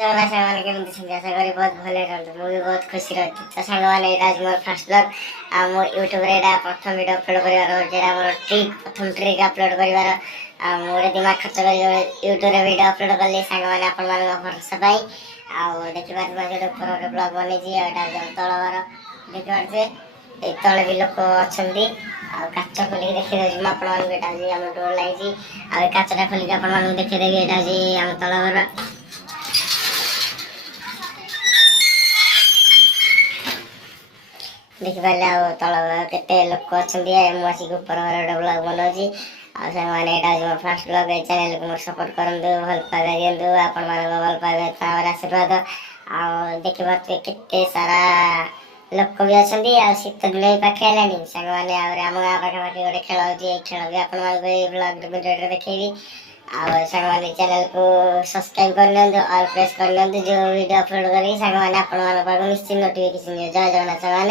साଙ୍ଗମାନେ କେମିତି ଅଛନ୍ତି ଆଶା କରି ବହୁତ ଭଲରେ ରୁହନ୍ତୁ। ମୁଁ ବି ବହୁତ ଖୁସିରେ ଅଛି। ତ ସାଙ୍ଗମାନେ ଏଇଟା ଆଜି ମୋର ଫାର୍ଷ୍ଟ ବ୍ଲଗ୍। ଆଉ ମୋ ୟୁଟ୍ୟୁବରେ ଏଇଟା ପ୍ରଥମ ଭିଡ଼ିଓ ଅପଲୋଡ଼ କରିବାର ଯେଟା ମୋର ପ୍ରଥମ ଟ୍ରିକ୍ ଅପଲୋଡ଼ କରିବାର। ଆଉ ମୁଁ ଗୋଟେ ଦିମାଗ ଖର୍ଚ୍ଚ କରି ୟୁଟ୍ୟୁବରେ ଭିଡ଼ିଓ ଅପଲୋଡ଼ କଲି ସାଙ୍ଗମାନେ ଆପଣମାନଙ୍କ ଭରସା ପାଇଁ। ଆଉ ଦେଖିପାରୁଥିବେ ଗୋଟେ ଉପର ଗୋଟେ ବ୍ଲଗ୍ ବନେଇଛି। ଆଉ ଏଇଟା ହେଉଛି ତଳ ଘର ଦେଖିପାରୁଥିବେ। ଏଇ ତଳେ ବି ଲୋକ ଅଛନ୍ତି। ଆଉ କାଚ ଖୋଲିକି ଦେଖେଇ ଦେଉଛି ମୁଁ ଆପଣମାନଙ୍କୁ। ଏଇଟା ହେଉଛି ଆମ ଡୋର୍ ଲାଗିଛି। ଆଉ ଏ କାଚଟା ଖୋଲିକି ଆପଣମାନଙ୍କୁ ଦେଖେଇଦେବି। ଏଇଟା ହେଉଛି ଆମ ତଳ ଘର। ଦେଖିପାରିଲେ ଆଉ ତଳ କେତେ ଲୋକ ଅଛନ୍ତି। ମୁଁ ଆସିକି ଉପର ଘର ଗୋଟେ ବ୍ଲଗ୍ ବନାଉଛି। ଆଉ ସାଙ୍ଗମାନେ ଏଇଟା ହେଉଛି ମୋ ଫାର୍ଷ୍ଟ ବ୍ଲଗ୍। ଏଇ ଚ୍ୟାନେଲକୁ ମୋର ସପୋର୍ଟ କରନ୍ତୁ, ଭଲ ପାଇବା ଦିଅନ୍ତୁ। ଆପଣମାନଙ୍କ ଭଲ ପାଇବା ଆମର ଆଶୀର୍ବାଦ। ଆଉ ଦେଖିପାରୁଥିବେ କେତେ ସାରା ଲୋକ ବି ଅଛନ୍ତି। ଆଉ ଶୀତ ଦିନ ବି ପାଖେଇ ଆଇଲାଣି ସାଙ୍ଗମାନେ। ଆହୁରି ଆମ ଗାଁ ପାଖାପାଖି ଗୋଟେ ଖେଳ ହେଉଛି। ଏଇ ଖେଳ ବି ଆପଣମାନଙ୍କୁ ଏଇ ବ୍ଲଗ୍ ଭିଡ଼ିଓରେ ଦେଖେଇବି। ଆଉ ସାଙ୍ଗମାନେ ଚ୍ୟାନେଲକୁ ସବସ୍କ୍ରାଇବ୍ କରିନିଅନ୍ତୁ, ଅଲ୍ ପ୍ରେସ୍ କରିନିଅନ୍ତୁ। ଯେଉଁ ଭିଡ଼ିଓ ଅପଲୋଡ଼ କରିକି ସାଙ୍ଗମାନେ ଆପଣମାନଙ୍କ ପାଖକୁ ନିଶ୍ଚିତ ନୋଟିଫିକେସନ୍ ଯିବ। ଜୟ ଜଗନ୍ନାଥ ସାଙ୍ଗମାନେ।